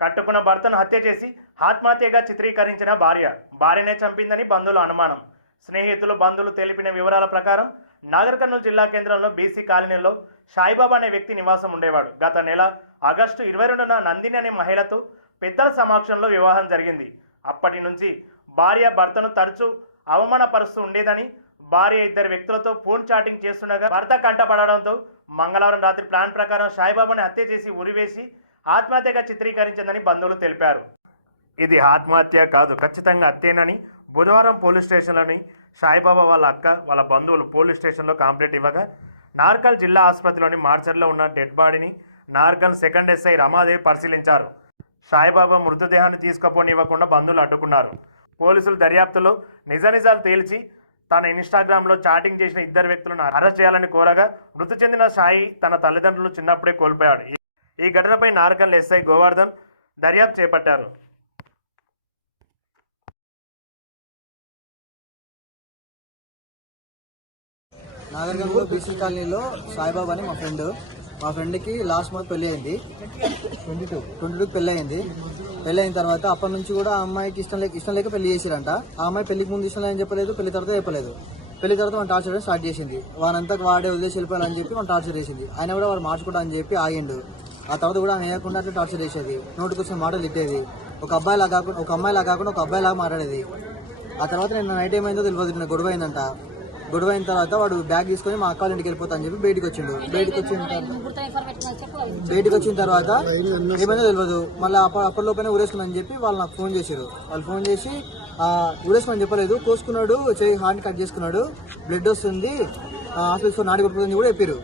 కట్టుకున్న భర్తను హత్య చేసి ఆత్మహత్యగా చిత్రీకరించిన భార్యనే చంపిందని బంధువుల అనుమానం. స్నేహితులు బంధువులు తెలిపిన వివరాల ప్రకారం నాగర్ కర్నూలు జిల్లా కేంద్రంలో బీసీ కాలనీలో సాయిబాబా అనే వ్యక్తి నివాసం ఉండేవాడు. గత నెల ఆగస్టు 22న నందిని అనే మహిళతో పెద్దల సమక్షంలో వివాహం జరిగింది. అప్పటి నుంచి భార్య భర్తను తరచూ అవమానపరుస్తూ ఉండేదని, భార్య ఇద్దరు వ్యక్తులతో ఫోన్ చాటింగ్ చేస్తుండగా భర్త కంటపడడంతో మంగళవారం రాత్రి ప్లాన్ ప్రకారం సాయిబాబాని హత్య చేసి ఉరివేసి ఆత్మహత్యగా చిత్రీకరించిందని బంధువులు తెలిపారు. ఇది ఆత్మహత్య కాదు, ఖచ్చితంగా హత్యేనని బుధవారం పోలీస్ స్టేషన్లోని సాయిబాబా వాళ్ళ అక్క వాళ్ళ బంధువులు పోలీస్ స్టేషన్లో కంప్లైంట్ ఇవ్వగా నార్కల్ జిల్లా ఆసుపత్రిలోని మార్చర్లో ఉన్న డెడ్ బాడీని నార్కల్ సెకండ్ ఎస్ఐ రమాదేవి పరిశీలించారు. సాయిబాబా మృతదేహాన్ని తీసుకుపోనివ్వకుండా బంధువులు అడ్డుకున్నారు. పోలీసులు దర్యాప్తులో నిజాలు తేల్చి తన ఇన్స్టాగ్రామ్లో చాటింగ్ చేసిన ఇద్దరు వ్యక్తులను అరెస్ట్ చేయాలని కోరగా మృతి చెందిన సాయి తన తల్లిదండ్రులు చిన్నప్పుడే కోల్పోయాడు. ఈ ఘటనపై నార్కల్ ఎస్ఐ గోవర్ధన్ దర్యాప్తు చేపట్టారు. నాగర్ కర్నూలు బీసీ కాలనీలో సాయిబాబా అని మా ఫ్రెండ్కి లాస్ట్ మంత్ పెళ్లి అయింది. 22 పెళ్లి అయింది. పెళ్లి అయిన తర్వాత అప్పటి నుంచి కూడా ఆ అమ్మాయికి ఇష్టం లేక పెళ్లి చేసిరంట. ఆ అమ్మాయి పెళ్లికి ముందు ఇష్టం లేదని చెప్పలేదు, పెళ్లి తర్వాత చెప్పలేదు. పెళ్లి తర్వాత మనం టార్చర్ చేయడం స్టార్ట్ చేసింది. వాడంతా వాడే వదిలేసి వెళ్ళిపోవాలని చెప్పి మనం టార్చర్ చేసింది. ఆయన కూడా వాడు మార్చుకుంటా అని చెప్పి ఆగిండు. ఆ తర్వాత కూడా ఆయన వేయకుండా అట్లా టార్చర్ చేసేది, నోటికి వచ్చిన మాటలు తిట్టేది. ఒక అమ్మాయిలా కాకుండా ఒక అబ్బాయిలాగా మాట్లాడేది. ఆ తర్వాత నేను నైట్ ఏమైందో తెలియదు, గొడవ అయిందంట. గొడవ అయిన తర్వాత వాడు బ్యాగ్ తీసుకొని మా అక్క వాళ్ళ ఇంటికి వెళ్ళిపోతా అని చెప్పి బయటికి వచ్చిండు. బయటికి వచ్చిన తర్వాత ఏమైందో తెలియదు. మళ్ళీ అప్పటిలోపైనా ఊరేసుకున్నాను చెప్పి వాళ్ళు నాకు ఫోన్ చేశారు. వాళ్ళు ఫోన్ చేసి ఊరేసుకుని చెప్పలేదు, కోసుకున్నాడు, చెయ్యి హార్ట్ కట్ చేసుకున్నాడు, బ్లడ్ వస్తుంది, హాస్పిటల్స్లో నాడి కొట్టుకుంది కూడా చెప్పారు.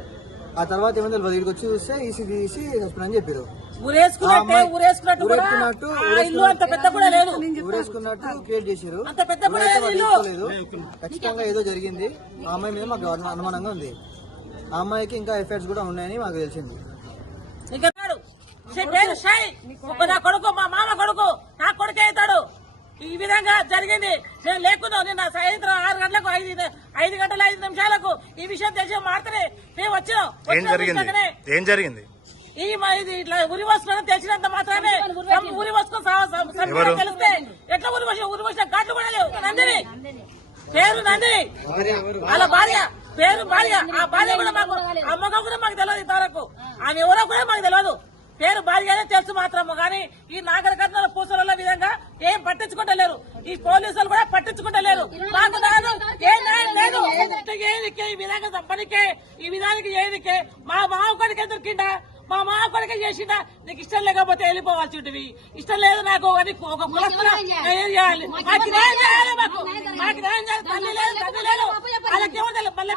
ఆ తర్వాత ఏమైందో తెలియదు, ఇక్కడికి వచ్చి చూస్తే ఈసీ తీసి చచ్చిపోయినా అని చెప్పారు. ఊరేసుకున్నట్టు క్రియేట్ చేశారు. లేదు, ఖచ్చితంగా ఏదో జరిగింది. ఆ అమ్మాయి మీద మాకు అనుమానంగా ఉంది. ఆ అమ్మాయికి ఇంకా ఎఫ్ఐఆర్స్ కూడా ఉన్నాయని మాకు తెలిసింది. నా కొడుకు మా మామ కొడుకు నా కొడుకే అవుతాడు. ఈ విధంగా జరిగింది. నేను లేకుండా నిన్న సాయంత్రం 6 గంటలకు 5 గంటల 5 నిమిషాలకు ఈ విషయం తెలిసి మాత్రమే మేము వచ్చినాం. ఏం జరిగింది? ఇట్లా ఉరి వస్తున్నాడని తెలిసినంత మాత్రమే ఉరి వసుకొని తెలిస్తే ఎట్లా ఉరి వచ్చిన కాట్లు కూడా లేవు. నందిని పేరు నందిని, వాళ్ళ భార్య పేరు భార్య. ఆ భార్య కూడా మాకు అమ్మగా కూడా మాకు తెలియదు. ఇంతవరకు ఆమె ఎవరో కూడా మాకు తెలియదు. పేరు భార్యనే తెలుసు మాత్రము. కానీ ఈ నాగర్ కర్నూలు పూసల విధంగా ఏం పట్టించుకుంటలేరు. ఈ పోలీసులు కూడా పట్టించుకుంటలేరు. మాకు ఏ న్యాయం లేదు. ఏదికే ఈ విధంగా సంపనికే ఈ విధానికి ఏదికే మా మావ కొడుకే దొరికిండా, మా మావ కొడుకే చేసిండా. నీకు ఇష్టం లేకపోతే వెళ్ళిపోవాల్సి ఉంటుంది. ఇష్టం లేదు నాకు అని ఒక కులస్తున్నా ఏం చేయాలి? మాకు న్యాయం చేయాలి. మాకు న్యాయం చేయాలి. తల్లి లేదు, తండ్రి లేదు, వాళ్ళకి ఏమో మళ్ళీ